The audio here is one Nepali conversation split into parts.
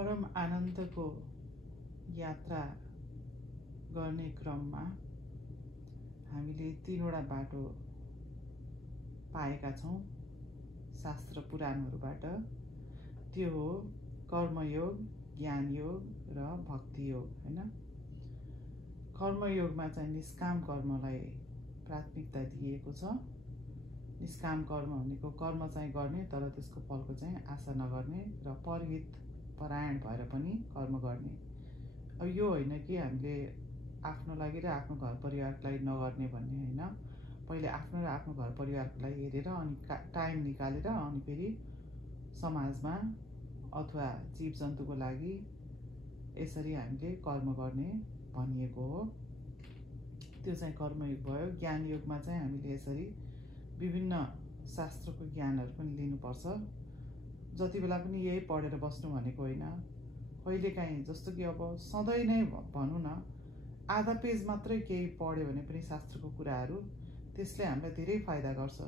परम आनन्दको यात्रा गर्ने क्रममा हामीले तीनवटा बाटो पाएका छौं शास्त्र पुराणहरूबाट। त्यो हो कर्मयोग, ज्ञानयोग र भक्ति योग हैन। कर्मयोगमा चाहिँ निष्काम कर्मलाई प्राथमिकता दिएको छ। निष्काम कर्म भनेको कर्म चाहिँ गर्ने तर त्यसको फलको चाहिँ आशा नगर्ने र परहित परायण भएर पनि कर्म गर्ने। अब यो होइन कि हामीले आफ्नो लागि र आफ्नो घर परिवारलाई नगर्ने भन्ने होइन। पहिले आफ्नो र आफ्नो घर परिवारको लागि हेरेर अनि टाइम निकालेर अनि फेरि समाजमा अथवा जीव जन्तुको लागि यसरी हामीले कर्म गर्ने भनिएको हो। त्यो चाहिँ कर्मयोग भयो। ज्ञान योगमा चाहिँ हामीले यसरी विभिन्न शास्त्रको ज्ञानहरू पनि लिनुपर्छ। जति बेला पनि यही पढेर बस्नु भनेको होइन। कहिलेकाहीँ जस्तो कि अब सधैँ नै भनौँ न आधा पेज मात्रै केही पढ्यो भने पनि शास्त्रको कुराहरू त्यसले हामीलाई धेरै फाइदा गर्छ।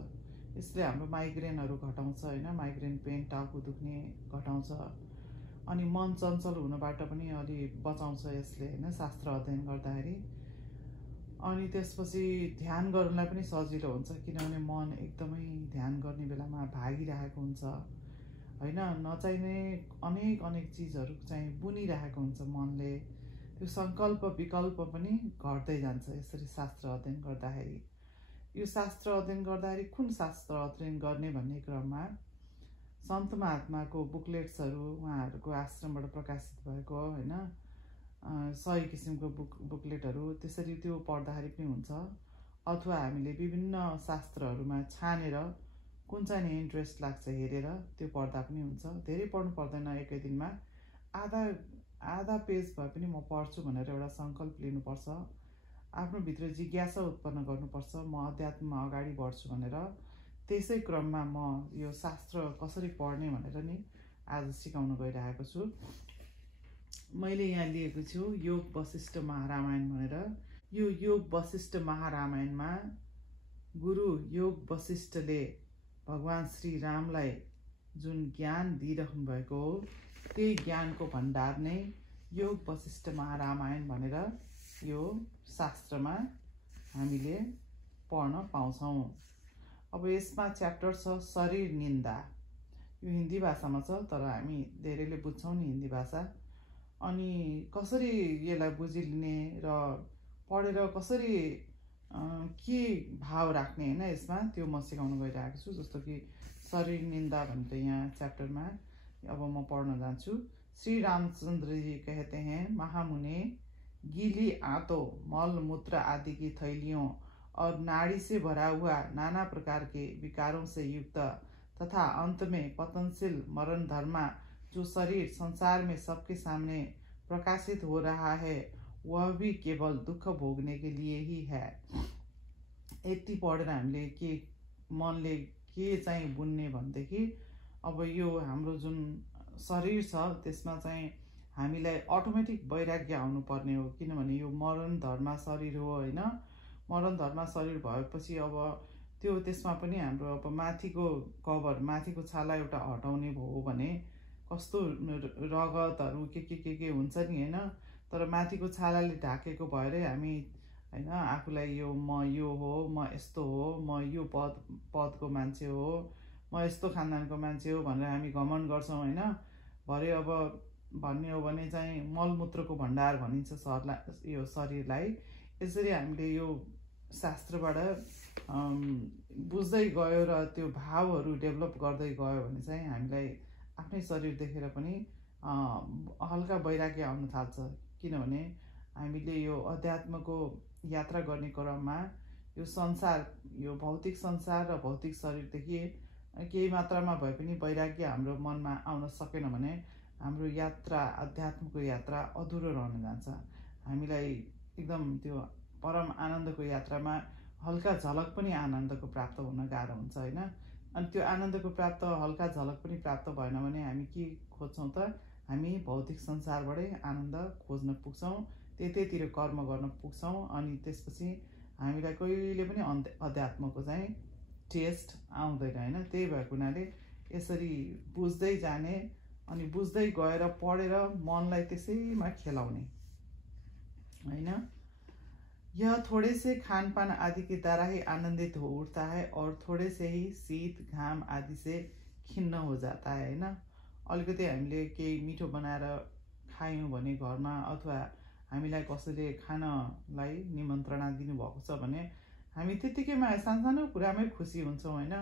यसले हाम्रो माइग्रेनहरू घटाउँछ हैन। माइग्रेन पेन, टाउको दुख्ने घटाउँछ। अनि मन चञ्चल हुनबाट पनि अलि बचाउँछ यसले हैन शास्त्र अध्ययन गर्दाखेरि। अनि त्यसपछि ध्यान गर्नलाई पनि सजिलो हुन्छ किनभने मन एकदमै ध्यान गर्ने बेलामा भागिरहेको हुन्छ हैन। नचाहिने अनेक चिजहरू चाहिँ बुनिरहेको हुन्छ मनले। त्यो संकल्प विकल्प पनि घट्दै जान्छ यसरी शास्त्र अध्ययन गर्दाखेरि। यो शास्त्र अध्ययन गर्दाखेरि कुन शास्त्र अध्ययन गर्ने भन्ने क्रममा सन्त महात्माको बुकलेट्सहरू उहाँहरूको आश्रमबाट प्रकाशित भएको हैन 100 किसिमको बुकलेटहरू त्यसरी त्यो पढ्दाखेरि पनि हुन्छ। अथवा हामीले विभिन्न शास्त्रहरूमा छानेर कुन चाहिँ इन्ट्रेस्ट लाग्छ हेरेर त्यो पढ्दा पनि हुन्छ। धेरै पढ्नु पर्दैन एकै दिनमा। आधा पेज भए पनि म पढ्छु भनेर एउटा सङ्कल्प लिनुपर्छ। आफ्नो भित्र जिज्ञासा उत्पन्न गर्नुपर्छ म अध्यात्ममा अगाडि बढ्छु भनेर। त्यसै क्रममा म यो शास्त्र कसरी पढ्ने भनेर नि आज सिकाउन गइरहेको छु। मैले यहाँ लिएको छु योग वशिष्ठ महारामायण भनेर। यो योग वशिष्ठ महारामायणमा गुरु योग वशिष्ठले भगवान श्री रामलाई जुन ज्ञान दिइराख्नु भएको हो त्यही ज्ञानको भण्डार नै योग वशिष्ठ महारामायण भनेर यो शास्त्रमा हामीले पढ्न पाउँछौँ। अब यसमा च्याप्टर छ शरीर निन्दा। यो हिन्दी भाषामा छ तर हामी धेरैले बुझ्छौँ नि हिन्दी भाषा। अनि कसरी यसलाई बुझिलिने र पढेर कसरी के भाव राख्ने हैन यसमा त्यो म सिकाउन गइरहेको छु। जस्तो कि शरीर निन्दा भनेर यहाँ च्याप्टरमा अब म पढ्न जान्छु। श्री रामचंद्र जी कहते हैं, महामुने गीली आंतों, मल मूत्र आदि की थैलियों और नाड़ी से भरा हुआ नाना प्रकार के विकारों से युक्त तथा अंत में पतनशील मरण धर्मा जो शरीर संसार में सबके सामने प्रकाशित हो रहा है वह भी केवल दुख भोगने के लिए ही है। यति पढेर हामीले के मनले के चाहिँ बुन्ने भनेदेखि अब यो हाम्रो जुन शरीर छ त्यसमा चाहिँ हामीलाई अटोमेटिक वैराग्य आउनु पर्ने हो। किनभने यो मरण धर्मा शरीर हो हैन। मरण धर्मा शरीर भएपछि अब त्यो त्यसमा पनि हाम्रो अब माथिको कभर माथिको छाला एउटा हटाउने भयो भने कस्तो रगतहरू के हुन्छ नि हैन। तर माथिको छालाले ढाकेको भएरै हामी हैन आफूलाई यो म यो हो, म यस्तो हो, म यो पदको मान्छे हो, म यस्तो खानदानको मान्छे हो भनेर हामी घमण्ड गर्छौं हैन। भरे अब भन्ने हो भने चाहिँ मलमूत्रको भण्डार भनिन्छ यो शरीरलाई। यसरी हामीले यो शास्त्रबाट बुझ्दै गयो र त्यो भावहरू डेभलप गर्दै गयो भने चाहिँ हामीलाई आफ्नै शरीर देखेर पनि हल्का वैराग्य आउन थाल्छ। किनभने हामीले यो अध्यात्मको यात्रा गर्ने क्रममा यो संसार यो भौतिक संसार र भौतिक शरीरदेखि केही मात्रामा भए पनि वैराग्य हाम्रो मनमा आउन सकेन भने हाम्रो यात्रा अध्यात्मको यात्रा अधुरो रहन जान्छ। हामीलाई एकदम त्यो परम आनन्दको यात्रामा हल्का झलक पनि आनन्दको प्राप्त हुन गाह्रो हुन्छ हैन। अनि त्यो आनन्दको प्राप्त हल्का झलक पनि प्राप्त भएन भने हामी के खोज्छौँ त हामी भौतिक संसारबाटै आनन्द खोज्न पुग्छौँ। त्यतैतिर कर्म गर्न पुग्छौँ। अनि त्यसपछि हामीलाई कहिले पनि अध्यात्मको चाहिँ टेस्ट आउँदैन हैन। त्यही भएको हुनाले यसरी बुझ्दै जाने अनि बुझ्दै गएर पढेर मनलाई त्यसैमा खेलाउने, हैन। यह थोड़े से खान पान आदि के द्वारा ही आनंदित हो उठता है और थोड़े से ही शीत घाम आदि से खिन्न हो जाता है, हैन। अलिकति हामीले केही मिठो बनाएर खायौँ भने घरमा, अथवा हामीलाई कसैले खानलाई निमन्त्रणा दिनुभएको छ भने हामी त्यतिकैमा सानसानो कुरामै खुसी हुन्छौँ, हैन।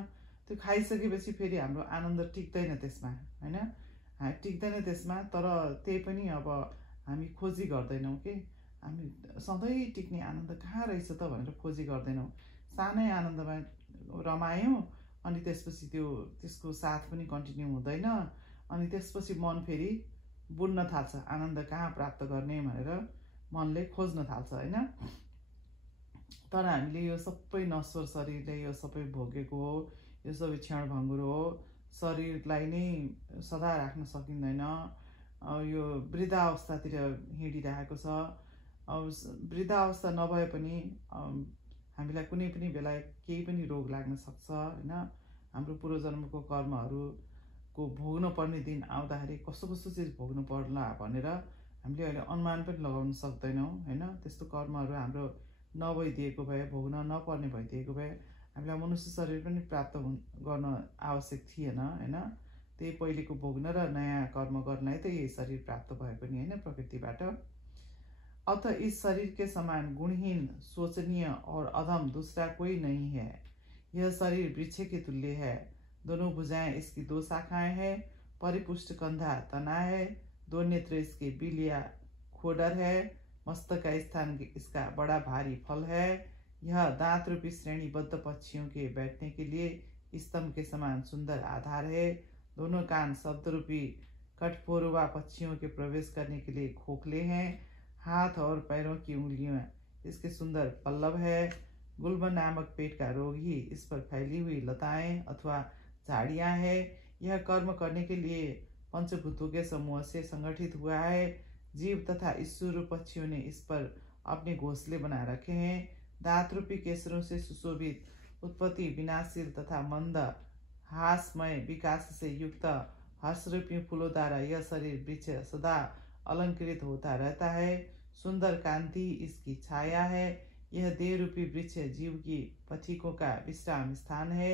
त्यो खाइसकेपछि फेरि हाम्रो आनन्द टिक्दैन त्यसमा, हैन, टिक्दैन त्यसमा। तर त्यही पनि अब हामी खोजी गर्दैनौँ कि हामी सधैँ टिक्ने आनन्द कहाँ रहेछ त भनेर खोजी गर्दैनौँ। सानै आनन्दमा रमायौँ अनि त्यसपछि त्यसको साथ पनि कन्टिन्यू हुँदैन, अनि त्यसपछि मन फेरि बुन्न थाल्छ, आनन्द कहाँ प्राप्त गर्ने भनेर मनले खोज्न थाल्छ, हैन। तर हामीले यो सबै नश्वर शरीरले यो सबै भोगेको हो, यो सबै क्षणभङ्गुर हो। शरीरलाई नै सदा राख्न सकिँदैन। यो वृद्धावस्थातिर हिँडिरहेको छ। वृद्धावस्था नभए पनि हामीलाई कुनै पनि बेला केही पनि रोग लाग्न सक्छ, हैन। हाम्रो पूर्वजन्मको कर्महरूको भोग्न पर्ने दिन आउँदाखेरि कस्तो कस्तो चिज भोग्नु पर्ला भनेर हामीले अहिले अनुमान पनि लगाउन सक्दैनौँ, हैन। त्यस्तो कर्महरू हाम्रो नभइदिएको भए, भोग्न नपर्ने भइदिएको भए हामीलाई मनुष्य शरीर पनि प्राप्त गर्न आवश्यक थिएन, हैन। त्यही पहिलेको भोग्न र नयाँ कर्म गर्नलाई त यही शरीर प्राप्त भएको नि, हैन, प्रकृतिबाट। अत इस शरीर के समान गुणहीन, शोचनीय और अधम दूसरा कोई नहीं है। यह शरीर वृक्ष के तुल्य है। दोनों भुजाएं इसकी 2 शाखाएं हैं। परिपुष्ट कंधा तना है। 2 नेत्र इसके बिल या खोडर है। मस्तक का स्थान इसका बड़ा भारी फल है। यह दांत रूपी श्रेणीबद्ध पक्षियों के बैठने के लिए स्तंभ के समान सुंदर आधार है। दोनों कान शब्द रूपी कठफोरुआ पक्षियों के प्रवेश करने के लिए खोखले हैं। हाथ और पैरों की उंगलियां इसके सुंदर पल्लव है। गुल्म नामक पेट का रोग ही इस पर फैली हुई लताएं अथवा झाड़ियां है। यह कर्म करने के लिए पंचभूतों के समूह से संगठित हुआ है। जीव तथा ईश्वर पक्षियों ने इस पर अपने घोंसले बना रखे हैं। दांत रूपी केसरों से सुशोभित, उत्पत्ति विनाशील तथा मंद हासमय विकास से युक्त हर्षरूपी फूलों द्वारा यह शरीर वृक्ष सदा अलंकृत होता रहता है। सुंदर कांति इसकी छाया है। यह देह रूपी वृक्ष जीव की पथिकों का विश्राम स्थान है।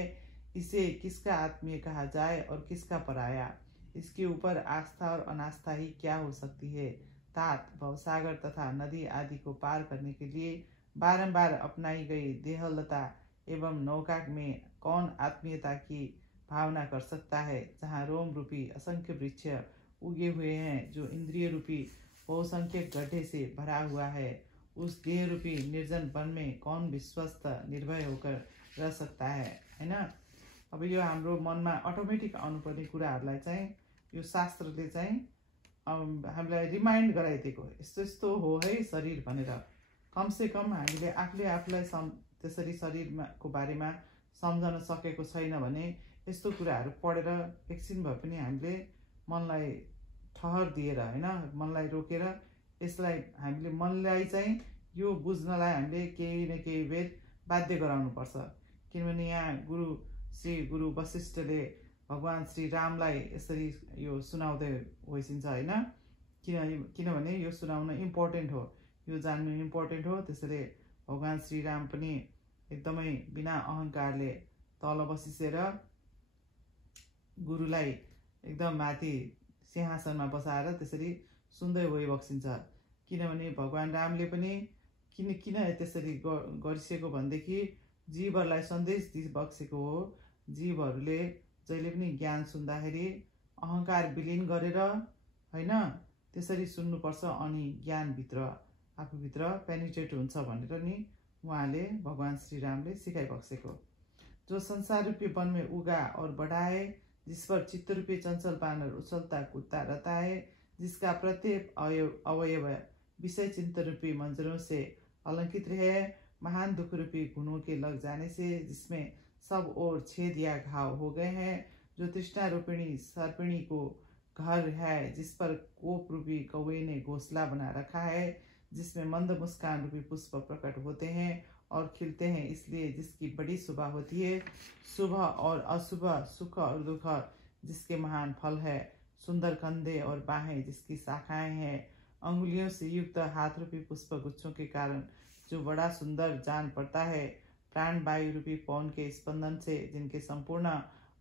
इसे किसका आत्मीय कहा जाए और किसका पराया, इसके ऊपर आस्था और अनास्था ही क्या हो सकती है। तात भवसागर तथा नदी आदि को पार करने के लिए बारंबार अपनाई गई देहलता एवं नौका में कौन आत्मीयता की भावना कर सकता है। जहाँ रोम रूपी असंख्य वृक्ष उगे हुए हैं, जो इंद्रिय रूपी बहुसंख्यक गड्ढे से भरा हुआ है, उस देह रूपी निर्जन वन में कौन विश्वस्त निर्भय होकर रह सकता है ना। अब यो हाम्रो मनमा अटोमेटिक आउनुपर्ने कुराहरूलाई चाहिँ यो शास्त्रले चाहिँ हामीलाई रिमाइन्ड गराइदिएको, यस्तो यस्तो हो है शरीर भनेर। कमसे कम हामीले आफूलाई त्यसरी शरीरको बारेमा सम्झन सकेको छैन भने यस्तो कुराहरू पढेर एकछिन भए पनि हामीले मनलाई ठहर दिएर, हैन, मनलाई रोकेर यसलाई हामीले मनलाई चाहिँ यो बुझ्नलाई हामीले केही न केही बेर बाध्य गराउनुपर्छ। किनभने यहाँ श्री गुरु वशिष्ठले भगवान श्री रामलाई यसरी यो सुनाउँदै होइसिन्छ, हैन। किनभने यो सुनाउन इम्पोर्टेन्ट हो, यो जान्नु इम्पोर्टेन्ट हो। त्यसैले भगवान श्री राम पनि एकदमै बिना अहङ्कारले तल बसिसेर गुरुलाई एकदम माथि सिंहासनमा बसाएर त्यसरी सुन्दै गइबक्सिन्छ। किनभने भगवान रामले पनि किन त्यसरी गरिसकेको भनेदेखि जीवहरूलाई सन्देश दिइबक्सेको हो। जीवहरूले जहिले पनि ज्ञान सुन्दाखेरि अहङ्कार विलीन गरेर, हैन, त्यसरी सुन्नुपर्छ, अनि ज्ञानभित्र आफूभित्र पेनिट्रेट हुन्छ भनेर नि उहाँले भगवान श्री रामले सिकाइबक्सेको। जो संसार रूपी वन में उगा और बढ़ा है, जिस पर चित्त रूपी चंचल बानर उछलता कूदता रहता है, जिसका प्रत्येक अवयव विषय चिंतन रूपी मंजरों से अलंकित है, महान दुख रूपी गुणों के लग जाने से जिसमें सब ओर छेद या घाव हो गए हैं, जो तृष्णा रूपिणी सर्पिणी को घर है, जिस पर कोप रूपी कौवे ने घोंसला बना रखा है, जिसमें मंद मुस्कान रूपी पुष्प प्रकट होते हैं और खिलते हैं, इसलिए जिसकी बड़ी सुबह होती है, शुभ और अशुभ, सुख और दुख जिसके महान फल है, सुंदर कंधे और बाहें जिसकी शाखाएं हैं, अंगुलियों से युक्त हाथ रूपी पुष्प गुच्छों के कारण जो बड़ा सुंदर जान पड़ता है, प्राण वायु रूपी पवन के स्पंदन से जिनके संपूर्ण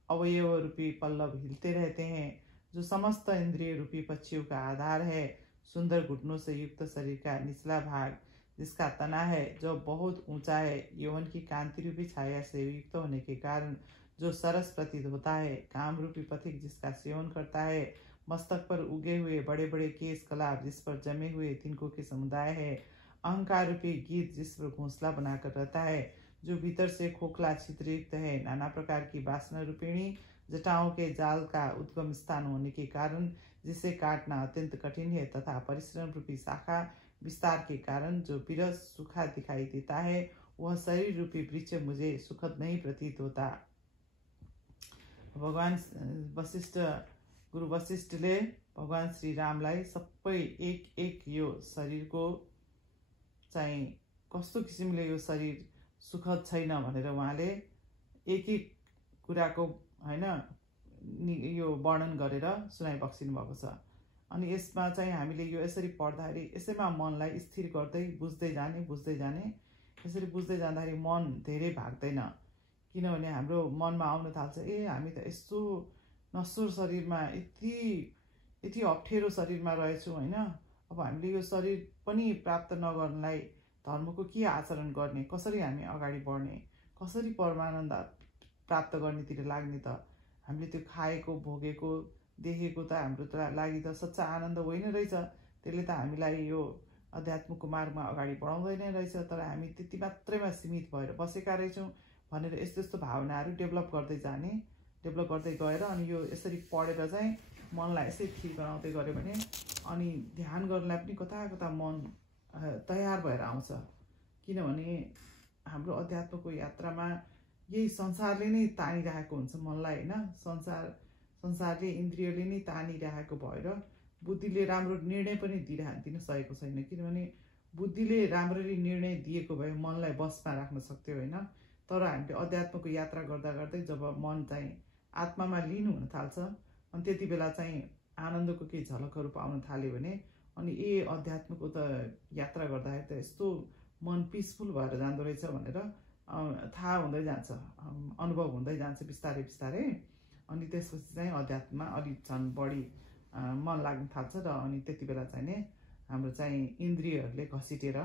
अवयव रूपी पल्लव हिलते रहते हैं, जो समस्त इंद्रिय रूपी पक्षियों का आधार है, सुंदर घुटनों से युक्त शरीर का निचला भाग जिसका तना है जो बहुत ऊंचा है, यौवन की कांति रूपी छाया से युक्त होने के कारण जो सरस प्रतीत होता है, काम रूपी पथिक जिसका सेवन करता है, मस्तक पर उगे हुए बड़े बड़े केस कलाप जिस पर जमे हुए तिनकों के समुदाय है, अहंकार रूपी गीत जिस पर घोंसला बनाकर रहता है, जो भीतर से खोखला छिद्रयुक्त है, नाना प्रकार की वासना रूपिणी जटाओं के जाल का उद्गम स्थान होने के कारण जिसे काटना अत्यंत कठिन है, तथा परिश्रम रूपी शाखा विस्तार के कारण जो विरस सुखा दिखाई देता है, वह शरीर रूपी वृक्ष मुझे सुखद नहीं प्रतीत होता। भगवान वशिष्ठ गुरु वशिष्ठले भगवान श्री रामलाई सबै एक एक यो शरीरको चाहिँ कस्तो किसिमले यो शरीर सुखद छैन भनेर उहाँले एक एक कुराको हैन यो वर्णन गरेर सुनाइबक्सिनु भएको छ। अनि यसमा चाहिँ हामीले यो यसरी पढ्दाखेरि यसैमा मनलाई स्थिर गर्दै बुझ्दै जाने यसरी बुझ्दै जाँदाखेरि मन धेरै भाग्दैन, किनभने हाम्रो मनमा आउन थाल्छ हामी त यस्तो नश्वर शरीरमा यति अप्ठ्यारो शरीरमा रहेछौँ हैन, अब हामीले यो शरीर पनि प्राप्त नगर्नलाई धर्मको के आचरण गर्ने, कसरी हामी अगाडि बढ्ने, कसरी परमानन्द प्राप्त गर्नेतिर लाग्ने त, हामीले त्यो खाएको भोगेको देखेको त हाम्रो लागि त सच्चा आनन्द होइन रहेछ, त्यसले त हामीलाई यो अध्यात्मको मार्गमा अगाडि बढाउँदैन रहेछ, तर हामी त्यति मात्रैमा सीमित भएर बसेका रहेछौँ भनेर यस्तो यस्तो भावनाहरू डेभलप गर्दै गएर अनि यो यसरी पढेर चाहिँ मनलाई यसै स्थिर गराउँदै गऱ्यो भने अनि ध्यान गर्नलाई पनि कता कता मन तयार भएर आउँछ, किनभने हाम्रो अध्यात्मको यात्रामा यही संसारले नै तानिरहेको हुन्छ मनलाई हैन, संसारले इन्द्रियले नै तानिरहेको भएर बुद्धिले राम्रो निर्णय पनि दिन सकेको छैन, किनभने बुद्धिले राम्ररी निर्णय दिएको भए मनलाई बसमा राख्न सक्थ्यो हैन, तर हामीले अध्यात्मको यात्रा गर्दा गर्दै जब मन चाहिँ आत्मामा लीन हुन थाल्छ अनि त्यति बेला चाहिँ आनन्दको केही झलकहरू पाउन थाल्यो भने अनि अध्यात्मको त यात्रा गर्दाखेरि त यस्तो मन पिसफुल भएर जाँदो रहेछ भनेर थाहा हुँदै जान्छ, अनुभव हुँदै जान्छ बिस्तारै बिस्तारै। अनि त्यसपछि चाहिँ अध्यात्ममा अलिक झन् बढी मन लाग्न थाल्छ र अनि त्यति बेला चाहिँ नै हाम्रो चाहिँ इन्द्रियहरूले घसिटेर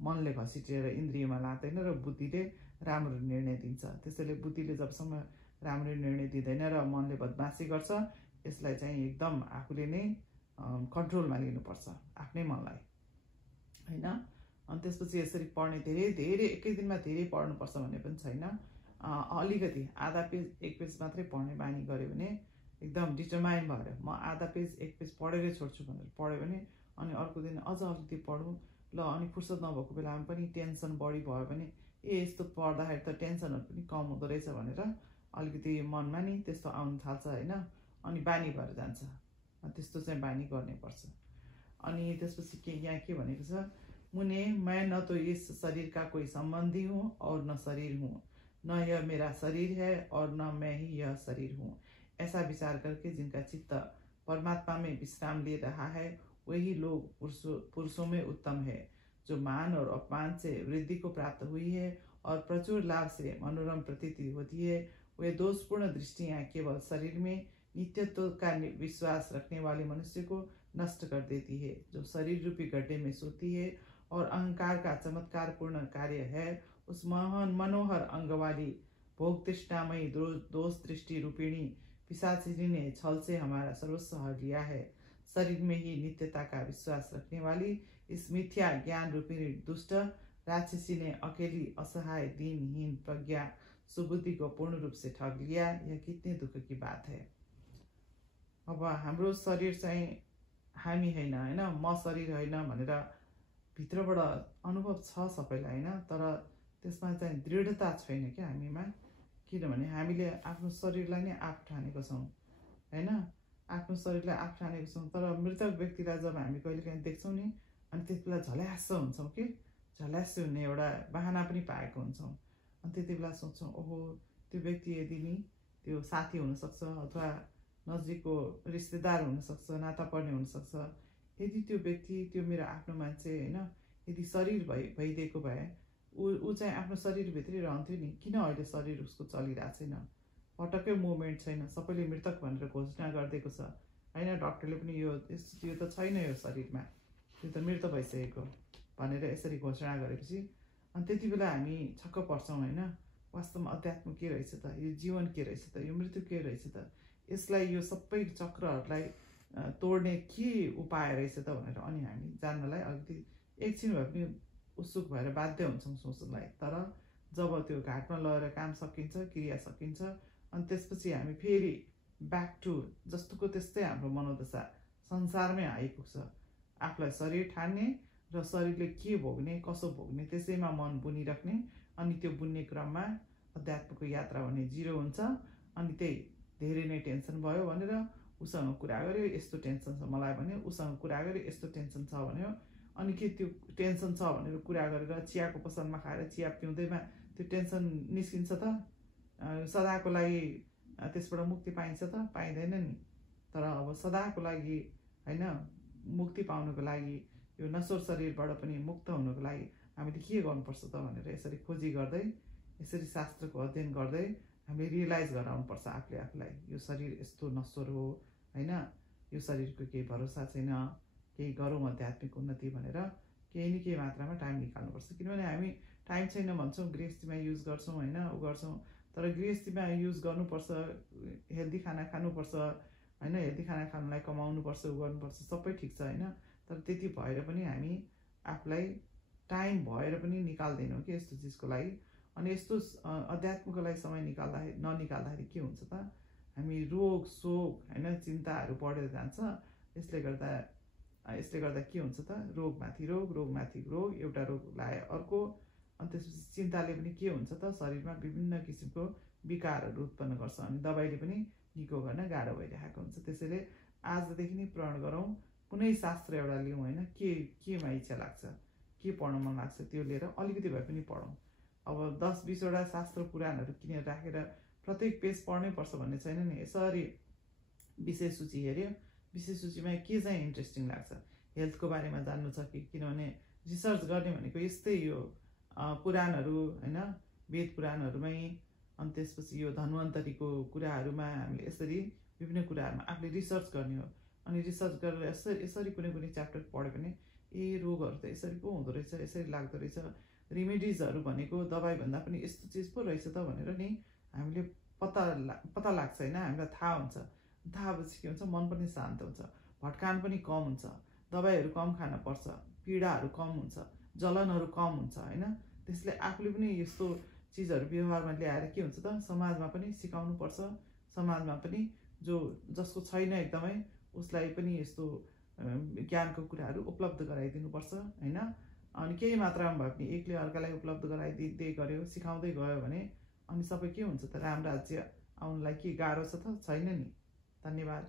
मनले घसिटेर इन्द्रियमा लाँदैन र बुद्धिले राम्रो निर्णय दिन्छ। त्यसैले बुद्धिले जबसम्म राम्रो निर्णय दिँदैन र मनले बदमासी गर्छ, यसलाई चाहिँ एकदम आफूले नै कन्ट्रोलमा लिनुपर्छ आफ्नै मनलाई हैन। अनि त्यसपछि यसरी पढ्ने धेरै एकै दिनमा धेरै पढ्नुपर्छ भन्ने पनि छैन, अलिकति आधा पेज एक पेज मात्रै पढ्ने बानी गऱ्यो भने एकदम डिटरमाइन भएर म आधा पेज एक पेज पढेरै छोड्छु भनेर पढ्यो भने अनि अर्को दिन अझ अलिकति पढौँ ल, अनि फुर्सद नभएको बेलामा पनि टेन्सन बढी भयो भने यस्तो पढ्दाखेरि त टेन्सनहरू पनि कम हुँदो रहेछ भनेर अलिकति मनमा नि त्यस्तो आउन थाल्छ हैन, अनि बानी भएर जान्छ, त्यस्तो चाहिँ बानी गर्नै पर्छ। अनि त्यसपछि यहाँ के भनेको छ, मुने मैं न तो इस शरीर का कोई संबंधी हूँ और न शरीर हूँ, न यह मेरा शरीर है और न मैं ही यह शरीर हूँ। ऐसा विचार करके जिनका चित्त परमात्मा में विश्राम ले रहा है वही लोग पुरुषों में उत्तम है, जो मान और अपमान से वृद्धि को प्राप्त हुई है और प्रचुर लाभ से मनोरम प्रतीति होती है। वे दोषपूर्ण दृष्टियाँ केवल शरीर में नित्यत्व का विश्वास रखने वाले मनुष्य को नष्ट कर देती है, जो शरीर रूपी गड्ढे में सोती है और अहंकार का चमत्कारपूर्ण कार्य है। उस महान मनोहर अंग वाली भोग तृष्णामयी दोष दृष्टि रूपिणी पिशाचिनी ने छल से हमारा सर्वस्व हर लिया है। शरीर में ही नित्यता का विश्वास रखने वाली इस मिथ्या ज्ञान रूपिणी दुष्ट राक्षसी ने अकेली असहाय दीनहीन प्रज्ञा सुबुद्धि को पूर्ण रूप से ठग लिया। यह कितने दुख की बात है। अब हाम्रो शरीर चाहिँ हामी हैन हैन, म शरीर हैन भनेर भित्रबाट अनुभव छ सबैलाई हैन, तर त्यसमा चाहिँ दृढता छैन क्या हामीमा, किनभने हामीले आफ्नो शरीरलाई नै आफ ठानेको छौँ हैन, आफ्नो शरीरलाई आफ ठानेको छौँ। तर मृतक व्यक्तिलाई जब हामी कहिलेकाहीँ देख्छौँ नि अनि त्यति बेला झल्यास्स हुन्छौँ कि झल्यास्स हुने एउटा बहाना पनि पाएको हुन्छौँ। अनि त्यति बेला सोच्छौँ ओहो त्यो व्यक्ति यदि नि त्यो साथी हुनसक्छ अथवा नजिकको रिश्तेदार हुनसक्छ, नाता पर्ने हुनसक्छ। यदि त्यो व्यक्ति, त्यो मेरो आफ्नो मान्छे होइन, यदि शरीर भइदिएको भए ऊ चाहिँ आफ्नो शरीरभित्रै रहन्थ्यो नि। किन अहिले शरीर उसको चलिरहेको छैन, पटक्कै मुभमेन्ट छैन, सबैले मृतक भनेर घोषणा गरिदिएको छ होइन। डक्टरले पनि यो त छैन यो शरीरमा, यो त मृत भइसकेको भनेर यसरी घोषणा गरेपछि अनि त्यति बेला हामी छक्क पर्छौँ होइन। वास्तवमा अध्यात्म के रहेछ त, यो जीवन के रहेछ त, यो मृत्यु के रहेछ त, यसलाई यो सबै चक्रहरूलाई तोड्ने के उपाय रहेछ त भनेर अनि हामी जान्नलाई अलिकति एकछिन भए पनि उत्सुक भएर बाध्य हुन्छौँ सोच्नलाई। तर जब त्यो घाटमा लगेर काम सकिन्छ, क्रिया सकिन्छ, अनि त्यसपछि हामी फेरि ब्याक टु जस्तोको त्यस्तै हाम्रो मनोदशा संसारमै आइपुग्छ। आफूलाई शरीर ठान्ने र शरीरले के भोग्ने, कसो भोग्ने त्यसैमा मन बुनिराख्ने। अनि त्यो बुन्ने क्रममा अध्यात्मको यात्रा भन्ने जिरो हुन्छ। अनि त्यही धेरै नै टेन्सन भयो भनेर उसँग कुरा गर्यो, यस्तो टेन्सन छ मलाई भन्यो, उसँग कुरा गर्यो, यस्तो टेन्सन छ भन्यो। अनि के त्यो टेन्सन छ भनेर कुरा गरेर चियाको पसलमा खाएर चिया पिउँदैमा त्यो टेन्सन निस्किन्छ त? सदाको लागि त्यसबाट मुक्ति पाइन्छ त? पाइँदैन नि। तर अब सदाको लागि होइन, मुक्ति पाउनुको लागि यो नश्वर शरीरबाट पनि मुक्त हुनुको लागि हामीले के गर्नुपर्छ त भनेर यसरी खोजी गर्दै, यसरी शास्त्रको अध्ययन गर्दै हामीले रियलाइज गराउनुपर्छ आफूलाई, यो शरीर यस्तो नश्वर हो होइन, यो शरीरको केही भरोसा छैन, केही गरौँ आध्यात्मिक उन्नति भनेर केही न केही मात्रामा टाइम निकाल्नुपर्छ। किनभने हामी टाइम छैन भन्छौँ, गृहस्थीमा युज गर्छौँ होइन, ऊ गर्छौँ। तर गृहस्थीमा युज गर्नुपर्छ, हेल्दी खाना खानुपर्छ होइन, हेल्दी खाना खानुलाई कमाउनुपर्छ, ऊ गर्नुपर्छ, सबै ठिक छ होइन। तर त्यति भएर पनि हामी आफूलाई टाइम भएर पनि निकाल्दैनौँ कि यस्तो चिजको लागि। अनि यस्तो अध्यात्मको लागि समय ननिकाल्दाखेरि के हुन्छ त, हामी रोग शोक होइन, चिन्ताहरू बढेर जान्छ। यसले गर्दा के हुन्छ त, रोगमाथि रोगमाथि रोग, एउटा रोग लाए अर्को। अनि त्यसपछि चिन्ताले पनि के हुन्छ त, शरीरमा विभिन्न किसिमको विकारहरू उत्पन्न गर्छ। अनि दबाईले पनि निको गर्न गाह्रो भइरहेको हुन्छ। त्यसैले आजदेखि नै प्रण गरौँ, कुनै शास्त्र एउटा लिउँ होइन, केमा इच्छा लाग्छ, के पढ्न मन लाग्छ त्यो लिएर अलिकति भए पनि पढौँ। अब 10-20वटा शास्त्र पुराणहरू किनेर राखेर प्रत्येक पेज पढ्नै पर्छ भन्ने छैन नि। यसरी विषय सूची हेऱ्यो, विषय सूचीमा के चाहिँ इन्ट्रेस्टिङ लाग्छ, हेल्थको बारेमा जान्नु छ कि, किनभने रिसर्च गर्ने भनेको यस्तै यो पुराणहरू होइन, वेद पुराणहरूमै। अनि त्यसपछि यो धन्वन्तरीको कुराहरूमा हामीले यसरी विभिन्न कुराहरूमा आफूले रिसर्च गर्ने हो। अनि रिसर्च गरेर यसरी कुनै च्याप्टर पढ्यो भने रोगहरू त यसरी पो हुँदो रहेछ, यसरी लाग्दो रहेछ, रेमेडिजहरू भनेको दबाईभन्दा पनि यस्तो चिज पो रहेछ त भनेर नि हामीले पत्ता लाग्छ होइन, हामीलाई थाहा हुन्छ। थाहा भएपछि के हुन्छ, मन पनि शान्त हुन्छ, भट्कान पनि कम हुन्छ, दबाईहरू कम खान पर्छ, पीडाहरू कम हुन्छ, जलनहरू कम हुन्छ होइन। त्यसले आफूले पनि यस्तो चिजहरू व्यवहारमा ल्याएर के हुन्छ त, समाजमा पनि सिकाउनु पर्छ। समाजमा पनि जसको छैन एकदमै उसलाई पनि यस्तो ज्ञानको कुराहरू उपलब्ध गराइदिनुपर्छ होइन। अनि केही मात्रामा भए पनि एकले अर्कालाई उपलब्ध गराइदिँदै गऱ्यो, सिकाउँदै गयो भने अनि सबै के हुन्छ त, राम राज्य आउनलाई के गाह्रो छ त? छैन नि। धन्यवाद।